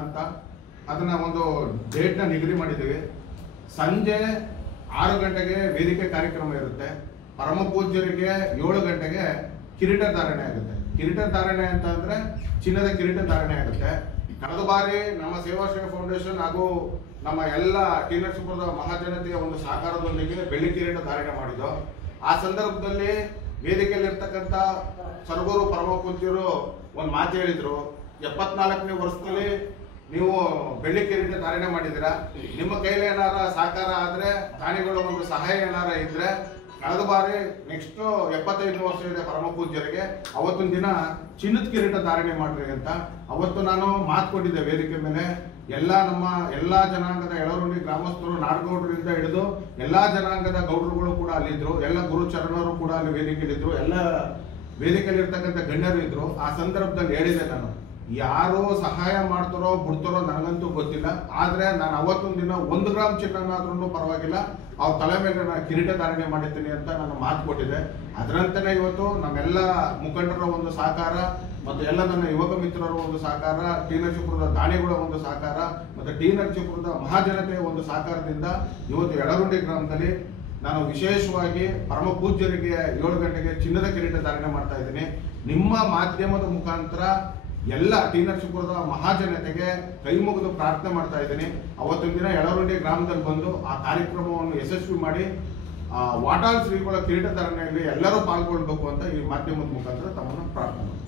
ಅಂತ ಅದನ್ನ ಒಂದು ಡೇಟ್ ನ ನಿಗದಿ ಮಾಡಿದ್ದೀವಿ. ಸಂಜೆ 6 ಗಂಟೆಗೆ ವೇದಿಕೆ ಕಾರ್ಯಕ್ರಮ ಇರುತ್ತೆ. ಪರಮ ಪೂಜ್ಯರಿಗೆ 7 ಗಂಟೆಗೆ ಕಿರೀಟ ಧಾರಣೆ ಆಗುತ್ತೆ. ಕಿರೀಟ ಧಾರಣೆ ಅಂತ ಅಂದ್ರೆ ಚಿನ್ನದ ಕಿರೀಟ ಧಾರಣೆ ಆಗುತ್ತೆ. ಕಳೆದ ಬಾರಿ ನಮ್ಮ ಸೇವಾಶ್ರಯ ಫೌಂಡೇಶನ್ ಹಾಗೂ ನಮ್ಮ ಎಲ್ಲ ಟಿ ನರಸೀಪುರದ ಮಹಾಜನತೆಯ ಒಂದು ಸಹಕಾರದೊಂದಿಗೆ ಬೆಳ್ಳಿ ಕಿರೀಟ ಧಾರಣೆ ಮಾಡಿದ್ದು. ಆ ಸಂದರ್ಭದಲ್ಲಿ ವೇದಿಕೆಯಲ್ಲಿ ಇರ್ತಕ್ಕಂಥ ಸರಗೂರು ಪರಮ ಪೂಜ್ಯರು ಒಂದು ಮಾತು ಹೇಳಿದ್ರು, 74ನೇ ವರ್ಷದಲ್ಲಿ ನೀವು ಬೆಳ್ಳಿ ಕಿರೀಟ ಧಾರಣೆ ಮಾಡಿದ್ದೀರಾ, ನಿಮ್ಮ ಕೈಲಿ ಏನಾರ ಸಹಕಾರ ಆದ್ರೆ ದಾನಿಗಳ ಒಂದು ಸಹಾಯ ಏನಾರ ಇದ್ರೆ ಕಳೆದ ಬಾರಿ ನೆಕ್ಸ್ಟ್ 75 ವರ್ಷ ಇದೆ ಪರಮ ಪೂಜ್ಯರಿಗೆ, ಅವತ್ತಿನ ದಿನ ಚಿನ್ನದ ಕಿರೀಟ ಧಾರಣೆ ಮಾಡ್ರಿ ಅಂತ ಅವತ್ತು ನಾನು ಮಾತು ಕೊಟ್ಟಿದ್ದೆ ವೇದಿಕೆ ಮೇಲೆ. ನಮ್ಮ ಎಲ್ಲಾ ಜನಾಂಗದ ಎಳರುಂಡಿ ಗ್ರಾಮಸ್ಥರು, ನಾಡಗೌಡರಿಂದ ಹಿಡಿದು ಎಲ್ಲಾ ಜನಾಂಗದ ಗೌಡರುಗಳು ಕೂಡ ಅಲ್ಲಿದ್ರು, ಎಲ್ಲ ಗುರುಚರಣರು ಕೂಡ ಅಲ್ಲಿ ವೇದಿಕೆಯಲ್ಲಿದ್ರು, ಎಲ್ಲ ವೇದಿಕೆಯಲ್ಲಿ ಇರ್ತಕ್ಕಂಥ ಗಣ್ಯರು ಇದ್ರು. ಆ ಸಂದರ್ಭದಲ್ಲಿ ಹೇಳಿದೆ, ನಾನು ಯಾರು ಸಹಾಯ ಮಾಡ್ತಾರೋ ಬಿಡ್ತಾರೋ ನನಗಂತೂ ಗೊತ್ತಿಲ್ಲ, ಆದ್ರೆ ನಾನು ಅವತ್ತೊಂದು ದಿನ 1 ಗ್ರಾಮ್ ಚಿನ್ನನಾದ್ರೂ ಪರವಾಗಿಲ್ಲ ಅವ್ರ ತಲೆ ಮೇಲೆ ನಾನು ಕಿರೀಟ ಧಾರಣೆ ಮಾಡಿರ್ತೀನಿ ಅಂತ ನಾನು ಮಾತು ಕೊಟ್ಟಿದ್ದೆ. ಅದರಂತೆಯೇ ಇವತ್ತು ನಮ್ಮೆಲ್ಲ ಮುಖಂಡರ ಒಂದು ಸಹಕಾರ ಮತ್ತು ಎಲ್ಲ ನನ್ನ ಯುವಕ ಮಿತ್ರರ ಒಂದು ಸಹಕಾರ, ಟಿ ನರಸೀಪುರದ ದಾನಿಗಳ ಒಂದು ಸಹಕಾರ ಮತ್ತು ಟಿ ನರಸೀಪುರದ ಮಹಾಜನತೆಯ ಒಂದು ಸಹಕಾರದಿಂದ ಇವತ್ತು ಎಳರುಂಡಿ ಗ್ರಾಮದಲ್ಲಿ ನಾನು ವಿಶೇಷವಾಗಿ ಪರಮ ಪೂಜ್ಯರಿಗೆ 7 ಗಂಟೆಗೆ ಚಿನ್ನದ ಕಿರೀಟ ಧಾರಣೆ ಮಾಡ್ತಾ ಇದ್ದೀನಿ. ನಿಮ್ಮ ಮಾಧ್ಯಮದ ಮುಖಾಂತರ ಎಲ್ಲ ಟಿ ನರಸೀಪುರದ ಮಹಾಜನತೆಗೆ ಕೈ ಮುಗಿದು ಪ್ರಾರ್ಥನೆ ಮಾಡ್ತಾ ಇದ್ದೀನಿ. ಅವತ್ತಿನ ದಿನ ಎಳರುಂಡಿ ಗ್ರಾಮದಲ್ಲಿ ಬಂದು ಆ ಕಾರ್ಯಕ್ರಮವನ್ನು ಯಶಸ್ವಿ ಮಾಡಿ ವಾಟಾಳ್ ಶ್ರೀಗಳ ಕಿರೀಟ ಧಾರಣೆಯಲ್ಲಿ ಎಲ್ಲರೂ ಪಾಲ್ಗೊಳ್ಬೇಕು ಅಂತ ಈ ಮಾಧ್ಯಮದ ಮುಖಾಂತರ ತಮ್ಮನ್ನು ಪ್ರಾರ್ಥನೆ ಮಾಡ್ತೀನಿ.